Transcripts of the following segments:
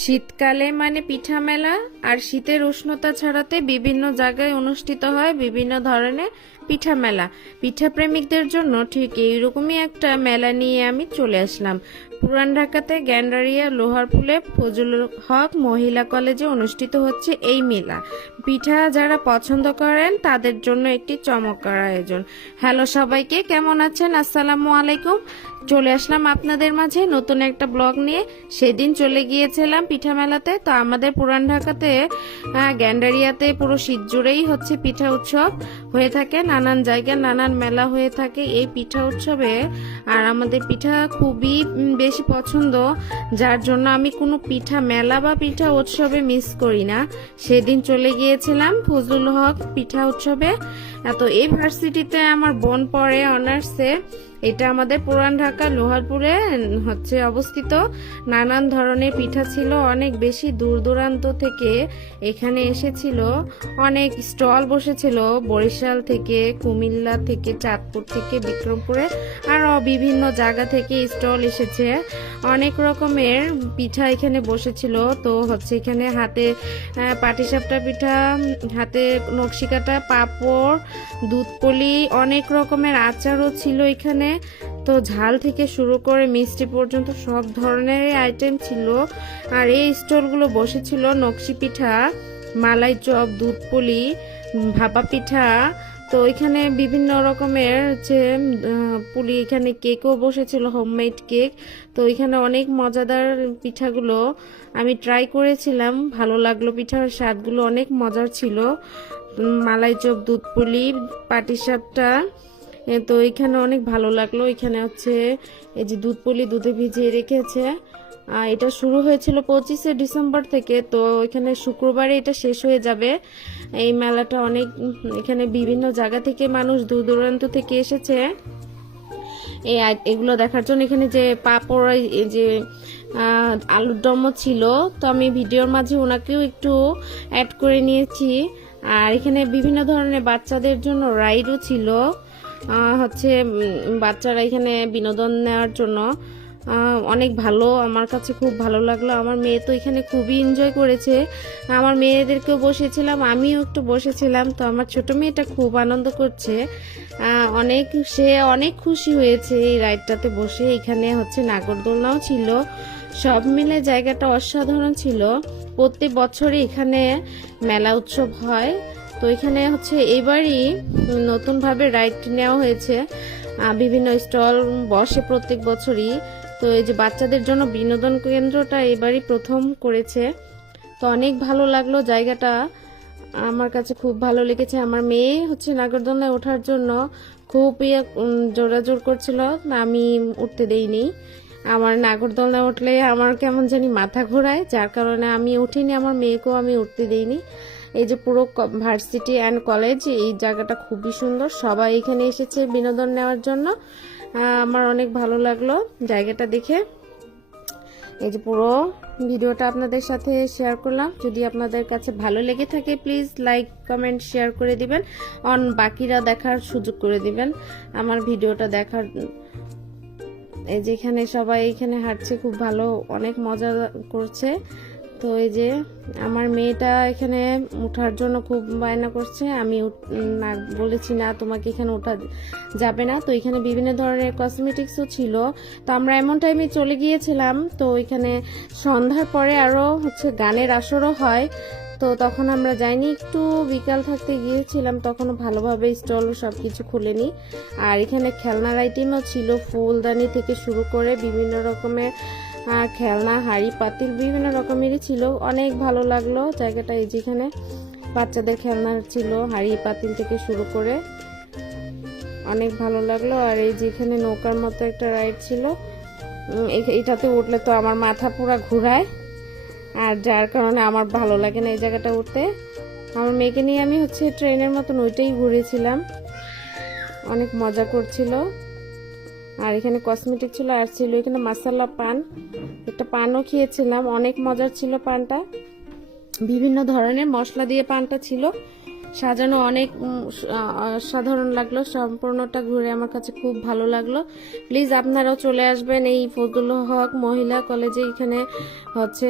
শীতকালে মানে পিঠা মেলা আর শীতের উষ্ণতা ছড়াতে বিভিন্ন জায়গায় অনুষ্ঠিত হয় বিভিন্ন ধরনের পিঠা মেলা। পিঠা প্রেমিকদের জন্য ঠিক এইরকমই একটা মেলা নিয়ে আমি চলে আসলাম। পুরান ঢাকাতে গ্যান্ডারিয়া লোহারপুলে ফজলুল হক মহিলা কলেজে অনুষ্ঠিত হচ্ছে এই মেলা। পিঠা যারা পছন্দ করেন তাদের জন্য একটি চমৎকার আয়োজন। হ্যালো সবাইকে, কেমন আছেন? আসসালামু আলাইকুম। চলে আসলাম আপনাদের মাঝে নতুন একটা ব্লগ নিয়ে। সেদিন চলে গিয়েছিলাম পিঠা মেলাতে। তো আমাদের পুরান ঢাকাতে গ্যান্ডারিয়াতে পুরো শীত জুড়েই হচ্ছে পিঠা উৎসব হয়ে থাকে, নানান জায়গায় নানান মেলা হয়ে থাকে এই পিঠা উৎসবে। আর আমাদের পিঠা খুবই বেশি পছন্দ, যার জন্য আমি কোনো পিঠা মেলা বা পিঠা উৎসবে মিস করি না। সেদিন চলে গিয়েছিলাম ফজলুল হক পিঠা উৎসবে। তো এই ভার্সিটিতে আমার বোন পড়ে অনার্সে। এটা আমাদের পুরান ঢাকা লোহারপুরে হচ্ছে অবস্থিত। নানান ধরনের পিঠা ছিল, অনেক বেশি দূর দূরান্ত থেকে এখানে এসেছিল। অনেক স্টল বসেছিল বরিশাল থেকে, কুমিল্লা থেকে, চাঁদপুর থেকে, বিক্রমপুরে আরও বিভিন্ন জায়গা থেকে স্টল এসেছে। অনেক রকমের পিঠা এখানে বসেছিল। তো হচ্ছে এখানে হাতে পাটিসাপটা পিঠা, হাতে নকশি কাটা, পাঁপড়, দুধপুলি, অনেক রকমের আচারও ছিল এখানে। তো ঝাল থেকে শুরু করে মিষ্টি পর্যন্ত সব ধরনের আইটেম ছিল। আর এই স্টলগুলো বসেছিল নকশি পিঠা, মালাই চপ, দুধপুলি, ভাপা পিঠা। তো এখানে বিভিন্ন রকমের যে পুলি, এখানে কেকও বসেছিল, হোমমেড কেক। তো এখানে অনেক মজাদার পিঠাগুলো আমি ট্রাই করেছিলাম, ভালো লাগলো। পিঠার স্বাদগুলো অনেক মজার ছিল। মালাই চপ, দুধপুলি, পাটিসাপটা। তো এখানে অনেক ভালো লাগলো। এখানে হচ্ছে এই যে দুধপুলি দুধে ভিজিয়ে রেখেছে। এটা শুরু হয়েছিল 25শে ডিসেম্বর থেকে। তো এখানে শুক্রবারে এটা শেষ হয়ে যাবে এই মেলাটা। অনেক এখানে বিভিন্ন জায়গা থেকে মানুষ দূর দূরান্ত থেকে এসেছে এগুলো দেখার জন্য। এখানে যে পাঁপড়, এই যে আলুর দমও ছিল। তো আমি ভিডিওর মাঝে ওনাকেও একটু অ্যাড করে নিয়েছি। আর এখানে বিভিন্ন ধরনের বাচ্চাদের জন্য রাইডও ছিল। হচ্ছে বাচ্চারা এখানে বিনোদন নেওয়ার জন্য অনেক ভালো, আমার কাছে খুব ভালো লাগলো। আমার মেয়ে তো এখানে খুবই এনজয় করেছে। আমার মেয়েদেরকেও বসেছিলাম, আমিও একটু বসেছিলাম। তো আমার ছোট মেয়েটা খুব আনন্দ করছে, সে অনেক খুশি হয়েছে এই রাইডটাতে বসে। এখানে হচ্ছে নাগরদোলনাও ছিল। সব মিলে জায়গাটা অসাধারণ ছিল। প্রত্যেক বছরই এখানে মেলা উৎসব হয়। তো এখানে হচ্ছে এবারই নতুনভাবে রাইড নেওয়া হয়েছে। বিভিন্ন স্টল বসে প্রত্যেক বছরই। তো এই যে বাচ্চাদের জন্য বিনোদন কেন্দ্রটা এবারই প্রথম করেছে। তো অনেক ভালো লাগলো জায়গাটা, আমার কাছে খুব ভালো লেগেছে। আমার মেয়ে হচ্ছে নাগরদোলনায় ওঠার জন্য খুব জোরাজোর করছিল, আমি উঠতে দেইনি। আমার নাগরদোলনায় উঠলে আমার কেমন জানি মাথা ঘোরায়, যার কারণে আমি উঠিনি, আমার মেয়েকেও আমি উঠতে দেইনি। এই যে পুরো ভার্সিটি অ্যান্ড কলেজ, এই জায়গাটা খুবই সুন্দর। সবাই এখানে এসেছে বিনোদন নেওয়ার জন্য। আমার অনেক ভালো লাগলো জায়গাটা দেখে। এই যে পুরো ভিডিওটা আপনাদের সাথে শেয়ার করলাম। যদি আপনাদের কাছে ভালো লেগে থাকে প্লিজ লাইক, কমেন্ট, শেয়ার করে দিবেন। বাকিরা দেখার সুযোগ করে দিবেন আমার ভিডিওটা দেখার। এই যে এখানে সবাই এখানে হাঁটছে, খুব ভালো, অনেক মজা করছে। তো এই যে আমার মেয়েটা এখানে ওঠার জন্য খুব বায়না করছে। আমি বলেছি না, তোমাকে এখানে ওঠা যাবে না। তো এখানে বিভিন্ন ধরনের কসমেটিক্সও ছিল। তো আমরা এমন টাইমে চলে গিয়েছিলাম। তো এখানে সন্ধ্যার পরে আরও হচ্ছে গানের আসরও হয়। তো তখন আমরা যাইনি, একটু বিকাল থাকতে গিয়েছিলাম, তখনও ভালোভাবে স্টল সব কিছু খুলেনি। আর এখানে খেলনার আইটেমও ছিল, ফুলদানি থেকে শুরু করে বিভিন্ন রকমের খেলনা, হাঁড়ি পাতিল বিভিন্ন রকমেরই ছিল। অনেক ভালো লাগলো জায়গাটা। এই যেখানে বাচ্চাদের খেলনা ছিল, হাঁড়ি পাতিল থেকে শুরু করে অনেক ভালো লাগলো। আর এই যেখানে নৌকার মতো একটা রাইড ছিল, এটাতে উঠলে তো আমার মাথা পুরো ঘুরায়, আর যার কারণে আমার ভালো লাগে না এই জায়গাটা উঠতে। আমার মেয়েকে নিয়ে আমি হচ্ছে ট্রেনের মতন ওইটাই ঘুরেছিলাম, অনেক মজা করছিল। আর এখানে কসমেটিক ছিল, আর ছিল এখানে মাসালা পান, একটা পানও খেয়েছিলাম, অনেক মজার ছিল পানটা। বিভিন্ন ধরনের মশলা দিয়ে পানটা ছিল, সাজানো অনেক সাধারণ লাগলো। সম্পূর্ণটা ঘুরে আমার কাছে খুব ভালো লাগলো। প্লিজ আপনারাও চলে আসবেন এই ফজলুল হক মহিলা কলেজে। এখানে হচ্ছে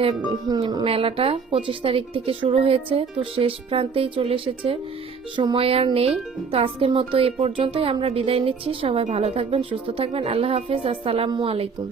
মেলাটা 25 তারিখ থেকে শুরু হয়েছে, তো শেষ প্রান্তেই চলে এসেছে, সময় আর নেই। তো আজকের মতো এই পর্যন্তই আমরা বিদায় নিচ্ছি। সবাই ভালো থাকবেন, সুস্থ থাকবেন। আল্লাহ হাফেজ, আসসালামু আলাইকুম।